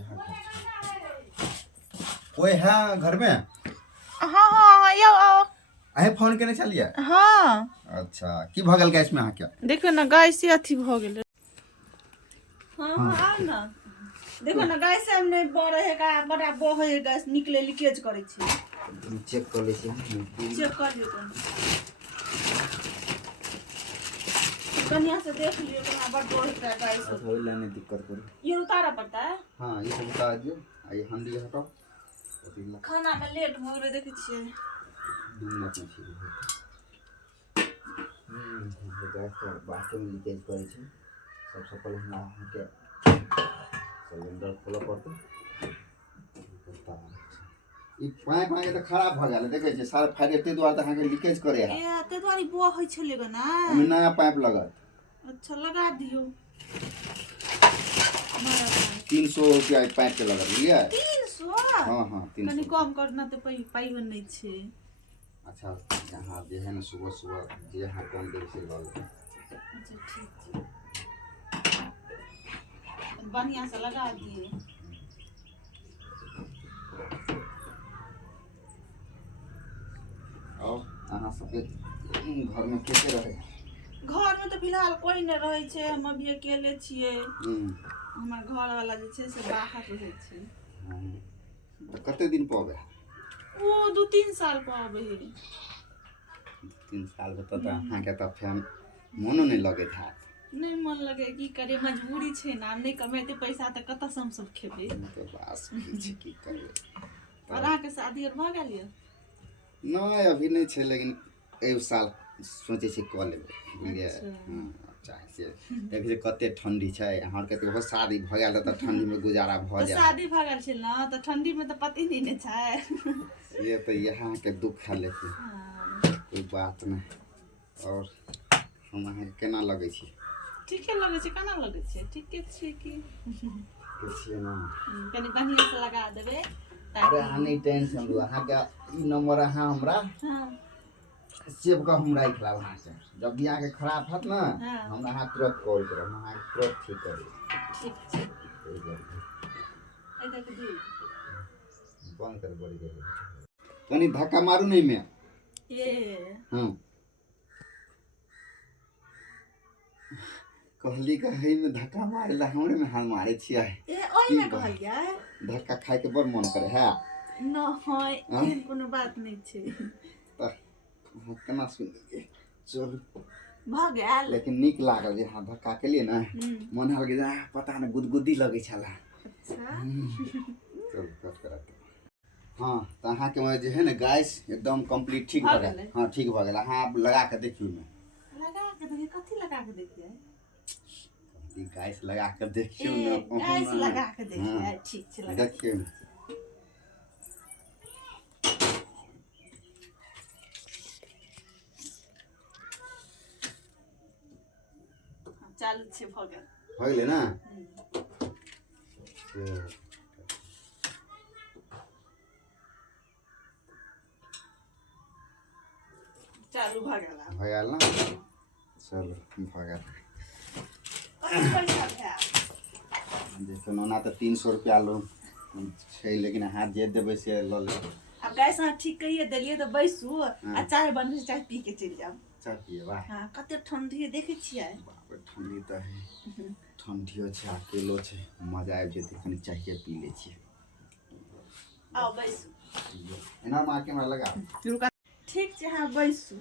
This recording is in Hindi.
यहाँ कोई है घर में? हाँ यो आओ। अहे फोन केने चलिए। हाँ अच्छा की भगल गैस में अहाँ क्या देखो ना गैस अथी भ गेल। हाँ हाँ ना देखो ना गैस हमने बड़े है का बड़ा बो है गैस निकले लीकेज करे छी। चेक कर ले छी। चेक कर लियो कनिया से देख लियो तो बड़ बो है गैस। हो लेने दिक्कत करो। ये उतारा पड़ता है। हां ये सब उतार दियो। आई हंडी हटाओ। खाना में लेट हो गेले देखे छिए। 2 मिनट में छी। गैस का बाथरूम में लीकेज करे छी। सबसे पहले हम के सिलेंडर खोला पड़ते। ई पाइप आगे तो खराब भ गेल देखे छी सारा फायर एते द्वारा त के लीकेज करे है। ए ते द्वारा बो होय छले ग ना। हम नया पाइप लगत। अच्छा लगा दियो। 300 रुपया पाइप के लगत लिया। 300? हां हां 300। कनी कम करना तो पाई नहीं छे। अच्छा यहाँ जे है ना सुबह सुबह जे हाँ कम देर से लग। अच्छा ठीक है बढ़िया से लगा दिए। और अहाँ सबके घर में के रहे? घर में तो फिलहाल कोई नहीं रहे छे। हम अभी अकेले छिए। हमर घर वाला जे छे से बाहर रहे छे। तो कते दिन पवे? ओ 2-3 साल पवे। 3 साल तो अहाँ के त फैन मोनो नहीं लगे था। नहीं मन लगे की करे मजबूरी छे ना नहीं कमेते पैसा त कत से हम सब खेबे। तो बस की करबे। और अहाँ के शादी और भ गेल ये? नहीं अभी नहीं छे लेकिन ए साल सोचे छी क लेबे बुझलिए। हां चाहे से देखिए कते ठंडी छै अहाँ के तो शादी भ गेल त ठंडी में गुजारा भ जाए। शादी भ गेल छै ना त ठंडी में त पति नहीं ने छै। ये तो यहाँ के दुख है लेकिन कोई बात नहीं। और हम अहाँ के केना लगे छी? ठीके लगे छै केना लगे छै? ठीके छै की छिए ना कनी बढ़िया से लगा देबे। अरे अहाँ नहीं टेंशन लो अहाँ के ई नंबर अहाँ हमरा हां सेव का हमरा ही खराब अहाँ से जब भी आके खराब हत ना हमरा हाथ तुरंत कॉल करब अहाँ तुरंत ठीक कर ठीक छै। ए देख दी बंद कर बड़ी गई तनी धक्का मारू नहीं मैं ये हां कहली का है में धक्का मारेला हमरे में हाथ मारे छिया। ए ओइ में कहलिया धक्का खाए के बड़ मन करे है न होय एहन कोनो बात नहीं छै। त केना सुन लिए चल भ गेल लेकिन निक लागल जे हां धक्का के लिए ना मन हल के पता न गुदगुदी लगे छला। अच्छा चल कट करा हां त अहाँ के जे है ना गैस एकदम कंप्लीट ठीक भ गेल। हां ठीक भ गेल अहाँ लगा के देखियो में लगा के देखिए कथि लगा के देखिए गैस लगा के देखियो ना गैस लगा के देखिए ठीक छै लगा देखियो चालू छै भ गेल। हो गेले ना चालू भ गेल ना चलो भ गेल। देखो ना तो 300 रुपया लो छै लेकिन हाथ जे देबे से ल ले। अब गैस हां ठीक कहिए देलिए त बैसू आ चाय बनबे चाय पी के चल जाओ। चाय पिए बा हां कते ठंडी है देखे छियै। बाप रे ठंडी त है ठंडियो छै अकेलो छै मजा आबि जेते कनी चाय पी ले छी। आओ बैसू एना मार के हमरा लगा रुका ठीक छै हां बैसू।